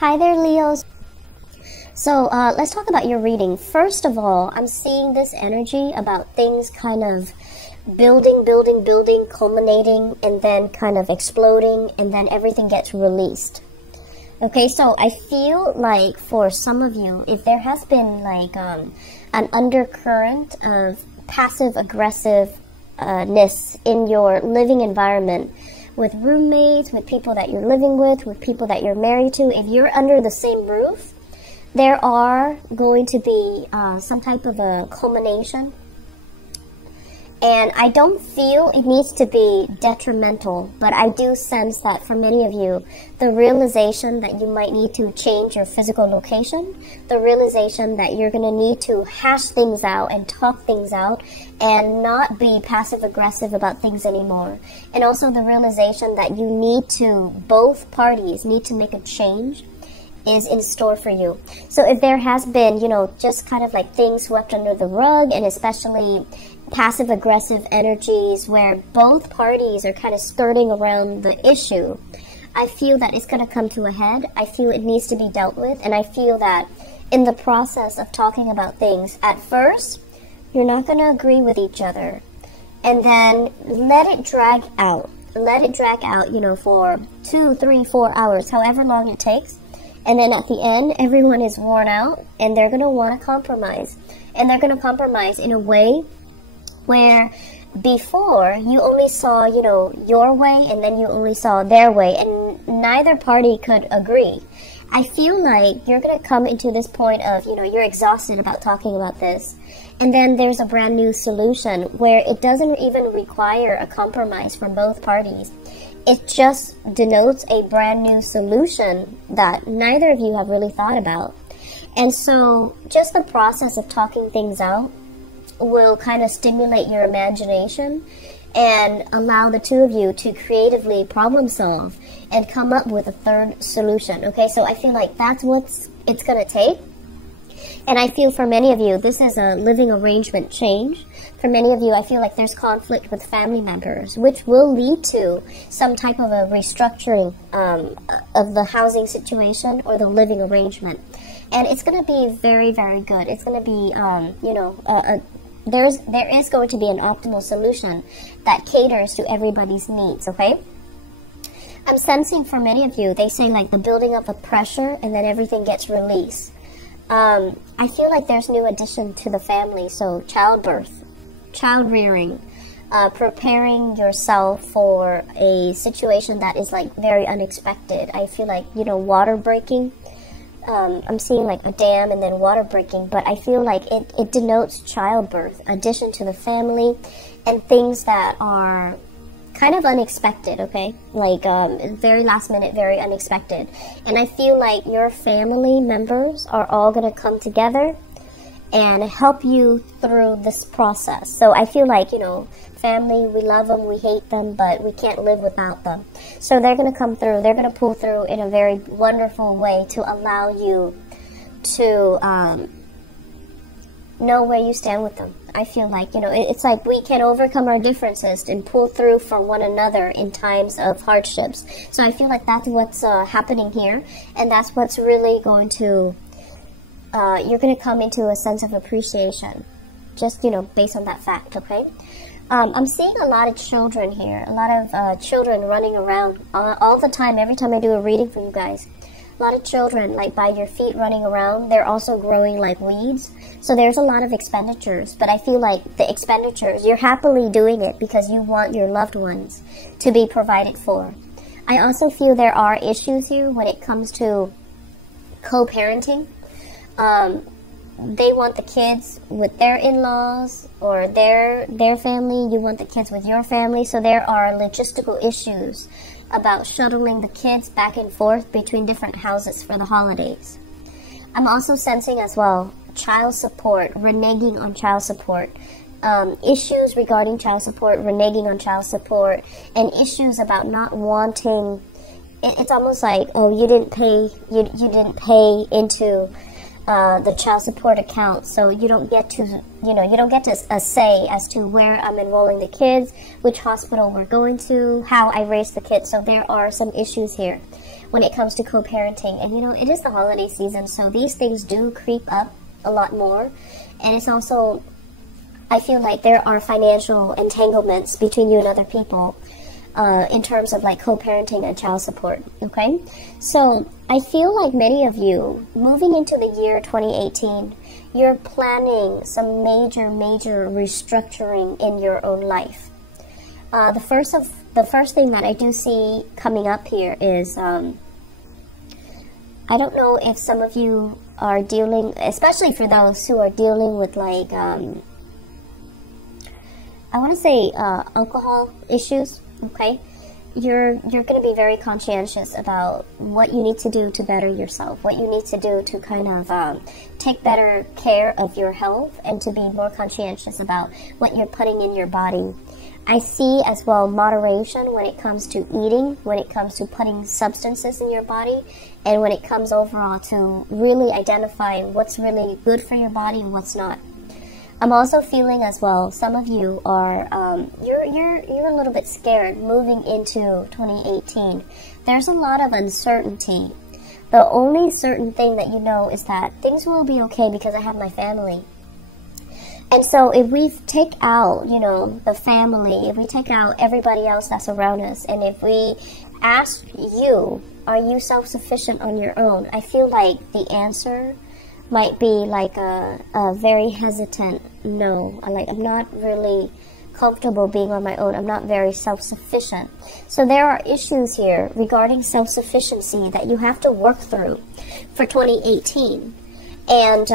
Hi there, Leos. So let's talk about your reading. First of all, I'm seeing this energy about things kind of building, culminating, and then kind of exploding, and then everything gets released. Okay, so I feel like for some of you, if there has been like an undercurrent of passive aggressiveness in your living environment, with roommates, with people that you're living with people that you're married to, if you're under the same roof, there are going to be some type of a culmination. And I don't feel it needs to be detrimental, but I do sense that for many of you, the realization that you might need to change your physical location, the realization that you're going to need to hash things out and talk things out and not be passive aggressive about things anymore. And also the realization that you need to, both parties need to make a change is in store for you. So if there has been, just kind of like things swept under the rug, and especially passive aggressive energies where both parties are kind of skirting around the issue, I feel that it's going to come to a head. I feel it needs to be dealt with, and I feel that in the process of talking about things, at first, you're not going to agree with each other, and then let it drag out. Let it drag out, for 2, 3, 4 hours, however long it takes. And then at the end, everyone is worn out, and they're going to want to compromise. And they're going to compromise in a way where before you only saw, your way, and then you only saw their way, and neither party could agree. I feel like you're going to come into this point of, you're exhausted about talking about this. And then there's a brand new solution where it doesn't even require a compromise from both parties. It just denotes a brand new solution that neither of you have really thought about. And so just the process of talking things out will kind of stimulate your imagination and allow the two of you to creatively problem solve and come up with a third solution. Okay, so I feel like that's what it's going to take. And I feel for many of you, this is a living arrangement change. For many of you, I feel like there's conflict with family members, which will lead to some type of a restructuring of the housing situation or the living arrangement. And it's going to be very, very good. It's going to be, there is going to be an optimal solution that caters to everybody's needs, okay? I'm sensing for many of you, they say like the building up of pressure and then everything gets released. I feel like there's new addition to the family, so childbirth, child rearing, preparing yourself for a situation that is like very unexpected. I feel like, water breaking. I'm seeing like a dam and then water breaking, but I feel like it denotes childbirth, addition to the family, and things that are kind of unexpected, okay? Like very last minute, very unexpected. And I feel like your family members are all going to come together and help you through this process. So I feel like, family, we love them, we hate them, but we can't live without them. So they're going to come through, they're going to pull through in a very wonderful way to allow you to know where you stand with them. I feel like, it's like we can overcome our differences and pull through for one another in times of hardships. So I feel like that's what's happening here, and that's what's really going to, you're going to come into a sense of appreciation, just, based on that fact, okay? I'm seeing a lot of children here, a lot of children running around all the time, every time I do a reading for you guys. A lot of children, like by your feet running around, they're also growing like weeds. So there's a lot of expenditures, but I feel like the expenditures, you're happily doing it because you want your loved ones to be provided for. I also feel there are issues here when it comes to co-parenting. They want the kids with their in-laws or their family. You want the kids with your family. So there are logistical issues about shuttling the kids back and forth between different houses for the holidays. I'm also sensing as well child support, reneging on child support, issues regarding child support, reneging on child support, and issues about not wanting. It's almost like, oh, you didn't pay into the child support account, so you don't get to, you don't get to a say as to where I'm enrolling the kids, which hospital we're going to, how I raise the kids. So there are some issues here when it comes to co-parenting. And, you know, it is the holiday season, so these things do creep up a lot more. And it's also, I feel like there are financial entanglements between you and other people in terms of like co-parenting and child support, okay? So I feel like many of you, moving into the year 2018, you're planning some major restructuring in your own life. The first thing that I do see coming up here is, I don't know if some of you are dealing, especially for those who are dealing with like, I want to say alcohol issues, okay? You're going to be very conscientious about what you need to do to better yourself, what you need to do to kind of take better care of your health, and to be more conscientious about what you're putting in your body. I see as well moderation when it comes to eating, when it comes to putting substances in your body, and when it comes overall to really identifying what's really good for your body and what's not. I'm also feeling as well, some of you are, you're a little bit scared moving into 2018. There's a lot of uncertainty. The only certain thing that you know is that things will be okay because I have my family. And so if we take out, you know, the family, if we take out everybody else that's around us, and if we ask you, are you self-sufficient on your own? I feel like the answer might be like a very hesitant no. Like, I'm not really comfortable being on my own. I'm not very self-sufficient. So there are issues here regarding self-sufficiency that you have to work through for 2018. And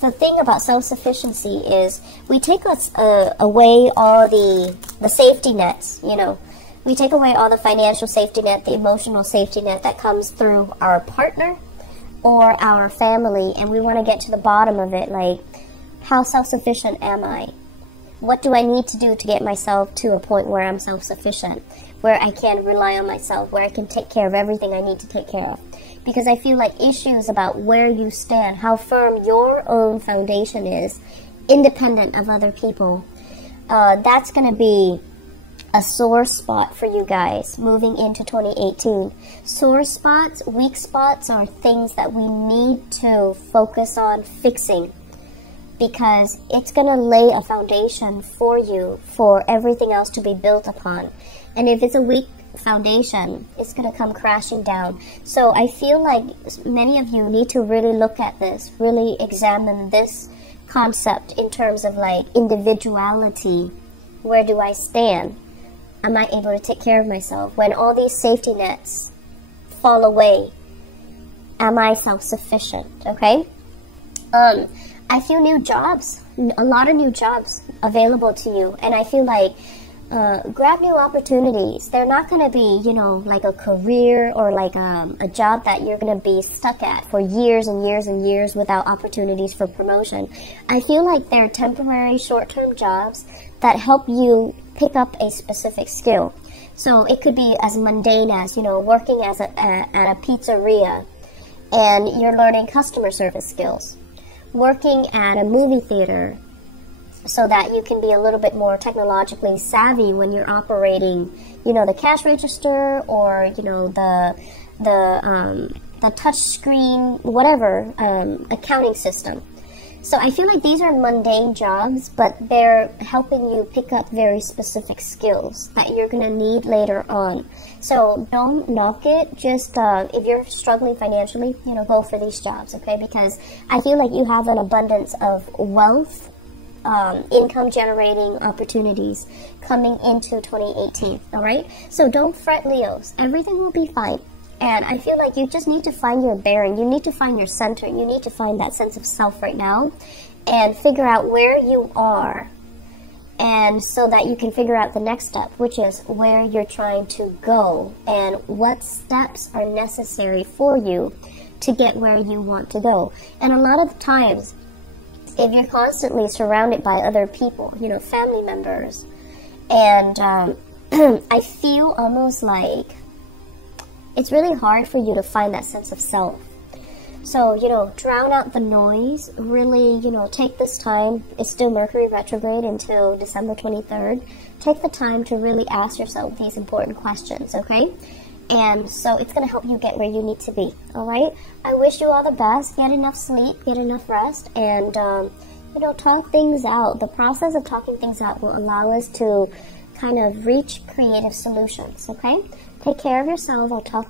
the thing about self-sufficiency is we take away all the safety nets, you know. We take away all the financial safety net, the emotional safety net that comes through our partner or our family, and we want to get to the bottom of it, like, how self-sufficient am I? What do I need to do to get myself to a point where I'm self-sufficient, where I can rely on myself, where I can take care of everything I need to take care of? Because I feel like issues about where you stand, how firm your own foundation is, independent of other people, that's going to be a sore spot for you guys moving into 2018. Sore spots, weak spots are things that we need to focus on fixing, because it's going to lay a foundation for you for everything else to be built upon. And if it's a weak foundation, it's going to come crashing down. So I feel like many of you need to really look at this, really examine this concept in terms of like individuality. Where do I stand? Am I able to take care of myself? When all these safety nets fall away, am I self-sufficient? Okay? I feel new jobs, a lot of new jobs available to you. And I feel like grab new opportunities. They're not going to be, you know, like a career or like a job that you're going to be stuck at for years and years and years without opportunities for promotion. I feel like they're temporary, short-term jobs that help you pick up a specific skill. So it could be as mundane as, you know, working as at a pizzeria and you're learning customer service skills. Working at a movie theater so that you can be a little bit more technologically savvy when you're operating, you know, the cash register or, you know, the touch screen, whatever, accounting system. So I feel like these are mundane jobs, but they're helping you pick up very specific skills that you're going to need later on. So don't knock it. Just if you're struggling financially, you know, go for these jobs, okay? Because I feel like you have an abundance of wealth, income generating opportunities coming into 2018, all right? So don't fret, Leos. Everything will be fine. And I feel like you just need to find your bearing. You need to find your center. You need to find that sense of self right now and figure out where you are. And so that you can figure out the next step, which is where you're trying to go and what steps are necessary for you to get where you want to go. And a lot of times, if you're constantly surrounded by other people, you know, family members, and I feel almost like it's really hard for you to find that sense of self. So, you know, drown out the noise. Really, you know, take this time. It's still Mercury retrograde until December 23rd. Take the time to really ask yourself these important questions, okay? And so it's going to help you get where you need to be. All right. I wish you all the best. Get enough sleep, get enough rest, and you know, talk things out. The process of talking things out will allow us to kind of reach creative solutions. Okay. Take care of yourself. I'll talk